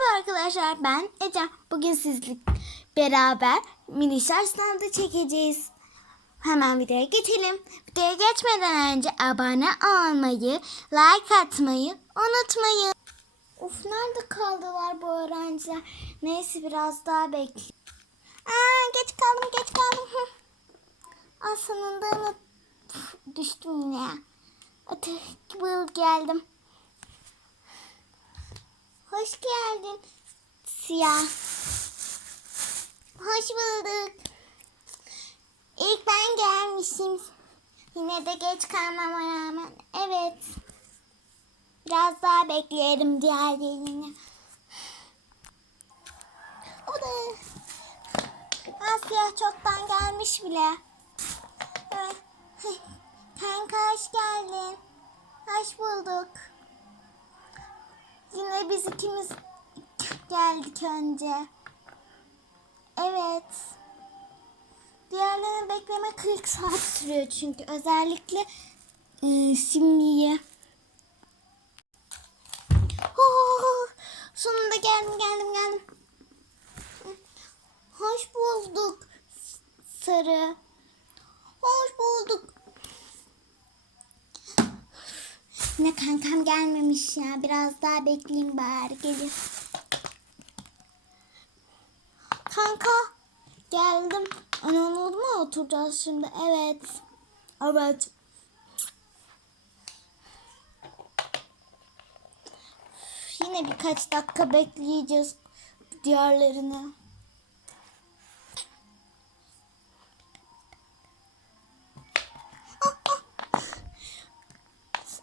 Merhaba arkadaşlar ben Ece. Bugün sizle beraber mini sınavda çekeceğiz. Hemen videoya geçelim. Videoya geçmeden önce abone olmayı, like atmayı unutmayın. Of nerede kaldılar bu öğrenciler? Neyse biraz daha bekle. Aa geç kaldım geç kaldım. Aa, sonunda düştüm yine. Atı bu geldim. Hoş geldin. Siyah. Hoş bulduk. İlk ben gelmişim. Yine de geç kalmama rağmen. Evet. Biraz daha bekleyelim diğerlerini. O da. Asya çoktan gelmiş bile. Evet. Kanka hoş geldin. Hoş bulduk. Yine biz ikimiz geldik önce. Evet. Diğerlerini bekleme 40 saat sürüyor çünkü özellikle e, simliye. Oh, sonunda geldim geldim geldim. Hoş bulduk sarı. Hoş bulduk. Yine kankam gelmemiş ya. Biraz daha bekleyeyim bari gelir. Kanka geldim. Ana oldu mu oturacağız şimdi? Evet. Evet. Yine birkaç dakika bekleyeceğiz diğerlerini.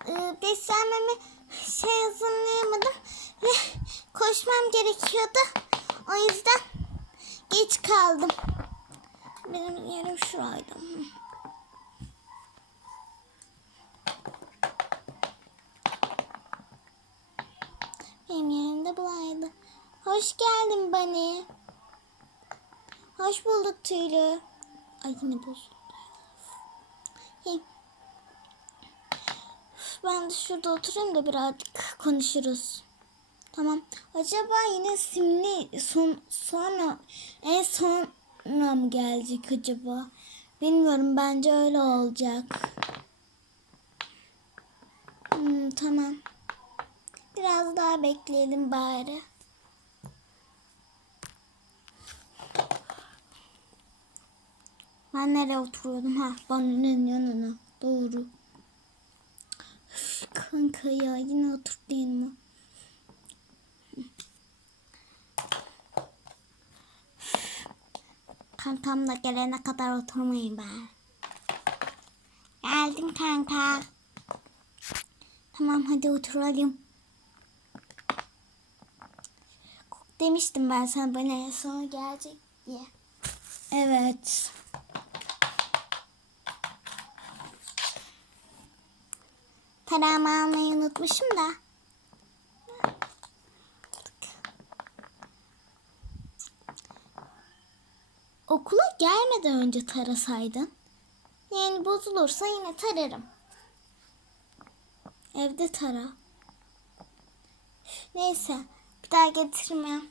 Ee, beslenmemi şey hazırlayamadım ve koşmam gerekiyordu. O yüzden geç kaldım. Benim yerim şuraydı. Benim yerim de bulaydı. Hoş geldin Bani. Hoş bulduk tüylü. Ay yine bozuldu. Ben de şurada oturayım da birazcık konuşuruz. Tamam. Acaba yine simli son sonra en sonra mı gelecek acaba? Bilmiyorum bence öyle olacak. Hmm, tamam. Biraz daha bekleyelim bari. Ben nereye oturuyordum? Ha, banyanın yanına. Doğru. Kanka ya yine oturdu yanıma. Kankam da gelene kadar oturmayın ben. Geldim kanka. Tamam hadi oturalım. Demiştim ben sana bana en son gelecek diye. Evet. Paramı almayı unutmuşum da. Okula gelmeden önce tarasaydın. Yani bozulursa yine tararım. Evde tara. Neyse bir daha getirmem.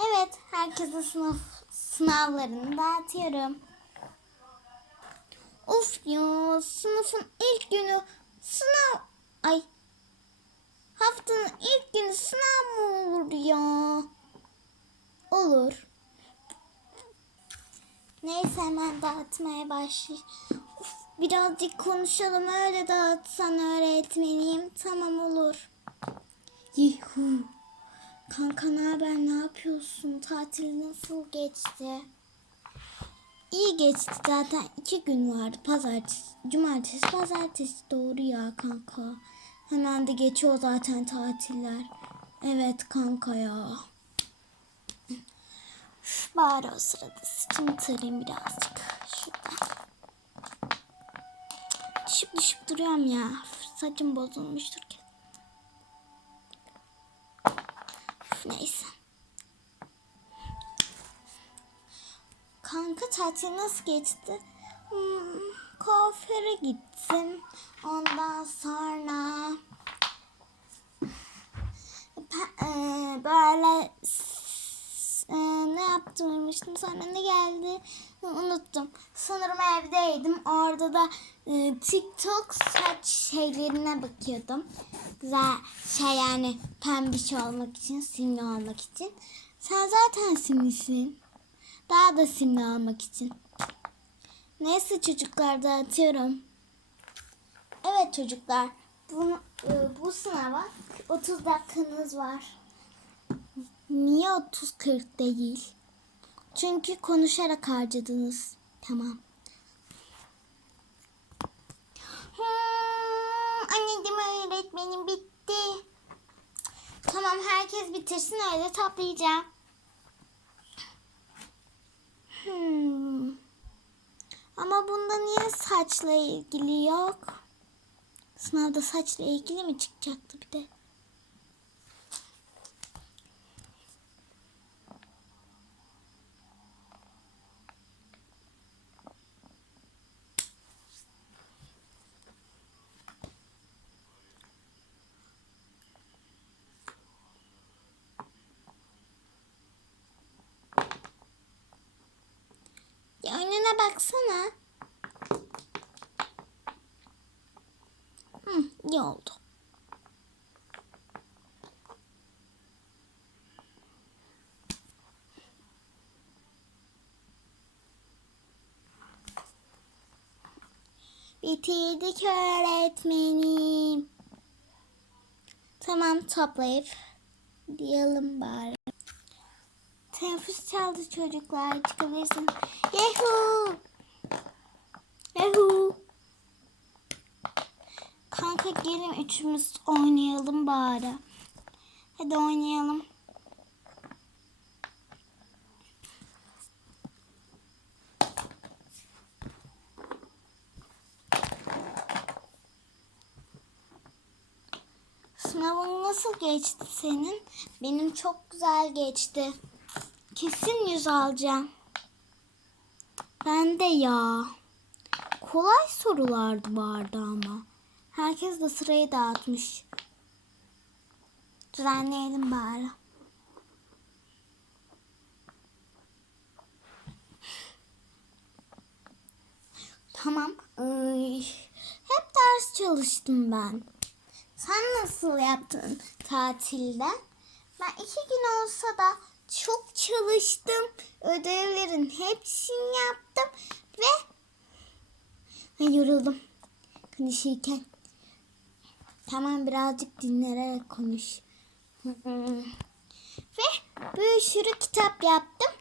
Evet herkese sınıf sınavlarını dağıtıyorum. Of ya sınıfın ilk günü sınav ay haftanın ilk günü sınav mı olur ya? Olur. Neyse hemen dağıtmaya başlayayım. Birazcık konuşalım öyle dağıtsan öğretmenim. Tamam olur. Yuhu. Kanka ne haber ne yapıyorsun? Tatil nasıl geçti? İyi geçti zaten iki gün vardı. Pazartesi, cumartesi, pazartesi doğru ya kanka. Hemen de geçiyor zaten tatiller. Evet kanka ya. Üf, Bari o sırada saçımı tarayayım birazcık. Şuradan. Düşüp düşüp duruyorum ya. Saçım bozulmuştur ki. Neyse. Kanka tatil nasıl geçti? Hmm, kuaföre gittim. Ondan sonra e, böyle e, ne yaptırmıştım sonra ne geldi unuttum. Sanırım evdeydim. Orada da e, TikTok saç şeylerine bakıyordum. Güzel şey yani pembiş olmak için, simli olmak için. Sen zaten simlisin. Daha da simli olmak için. Neyse çocuklar dağıtıyorum. Evet çocuklar. Bunu, e, bu sınava 30 dakikanız var. Niye 30-40 değil? Çünkü konuşarak harcadınız. Tamam. Hmm, anneciğim öğretmenim bitti. Tamam herkes bitirsin öyle toplayacağım. Hmm. Ama bunda niye saçla ilgili yok? Sınavda saçla ilgili mi çıkacaktı bir de? Ya önüne baksana. Hı, iyi oldu. Bitirdik öğretmenim. Tamam toplayıp diyelim bari. Teneffüs çaldı çocuklar. Çıkabilirsin. Yehu. Üçümüz oynayalım bari. Hadi oynayalım. Sınavın nasıl geçti senin? Benim çok güzel geçti. Kesin yüz alacağım. Ben de ya. Kolay sorulardı vardı ama. Herkes de sırayı dağıtmış. Düzenleyelim bari. Tamam. Ay, hep ders çalıştım ben. Sen nasıl yaptın tatilde? Ben iki gün olsa da çok çalıştım. Ödevlerin hepsini yaptım ve yoruldum konuşurken. Tamam birazcık dinlenerek konuş. ve bir sürü kitap yaptım.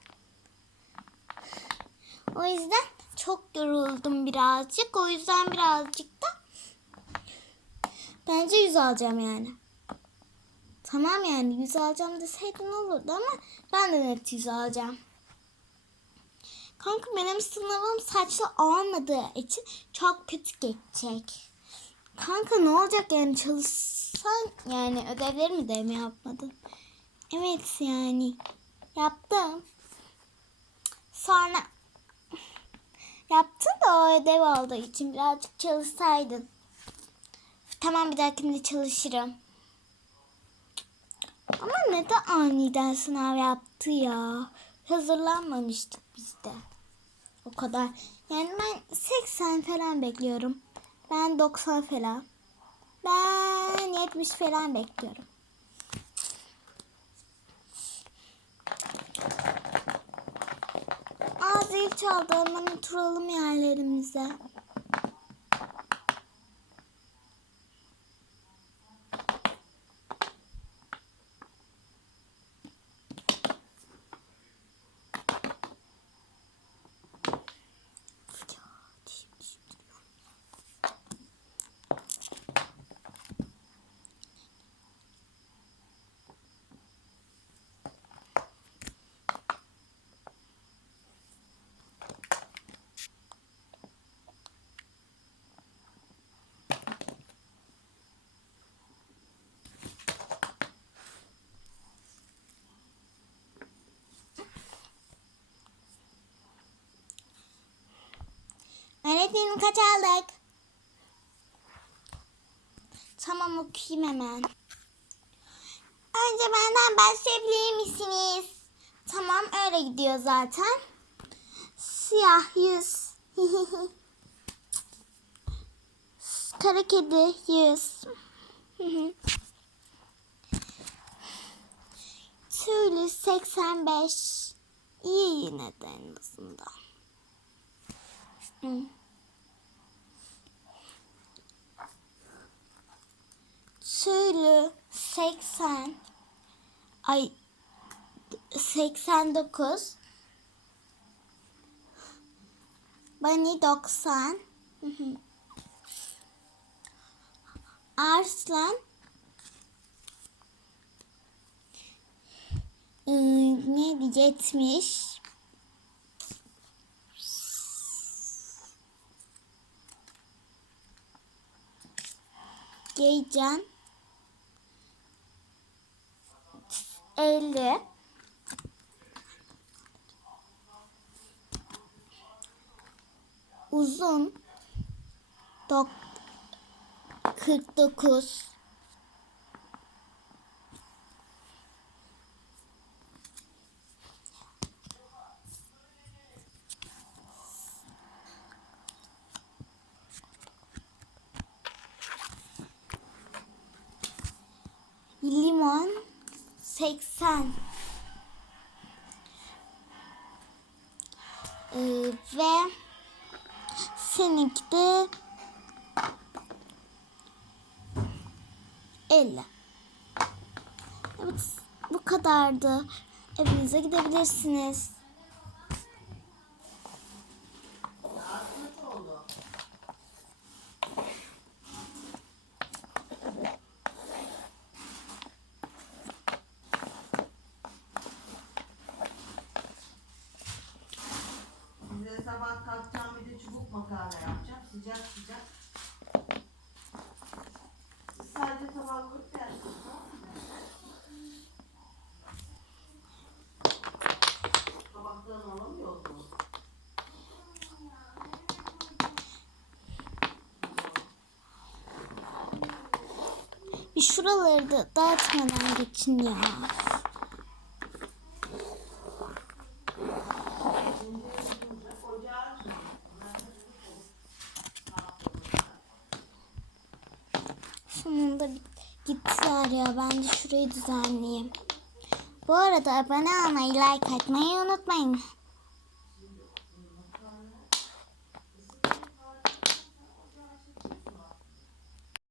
O yüzden çok yoruldum birazcık. O yüzden birazcık da bence yüz alacağım yani. Tamam yani yüz alacağım deseydin olurdu ama ben de net yüz alacağım. Kanka benim sınavım saçlı olmadığı için çok kötü geçecek. Kanka ne olacak yani çalışsan yani ödevlerimi de mi yapmadın? Evet yani yaptım. Sonra yaptın da o ödev olduğu için birazcık çalışsaydın. Tamam bir dahakinde çalışırım. Ama neden aniden sınav yaptı ya? Hazırlanmamıştık biz de. O kadar. Yani ben 80 falan bekliyorum. Ben 90 falan. Ben 70 falan bekliyorum. Aa zil çaldı. Hemen yerlerimize. Öğretmenim kaç aldık? Tamam okuyayım hemen. Önce benden başlayabilir misiniz? Tamam öyle gidiyor zaten. Siyah yüz. Kara kedi yüz. Tüylü 85. İyi yine de en azından. Hı. Tüylü 80. Ay 89. Bunny 90. Hı hı. Arslan ne 70 Geycan 50 Uzun. Dok 49 80 Ee, ve seninki de 50 Evet bu kadardı. Evinize gidebilirsiniz. Makarna yapacağım. Sıcak sıcak. Sadece tabağı koyup mı? Tabaklarını alamıyor musunuz? Bir şuraları da dağıtmadan geçin ya. Sonunda bit- gittiler ya. Ben de şurayı düzenleyeyim. Bu arada abone olmayı, like atmayı unutmayın.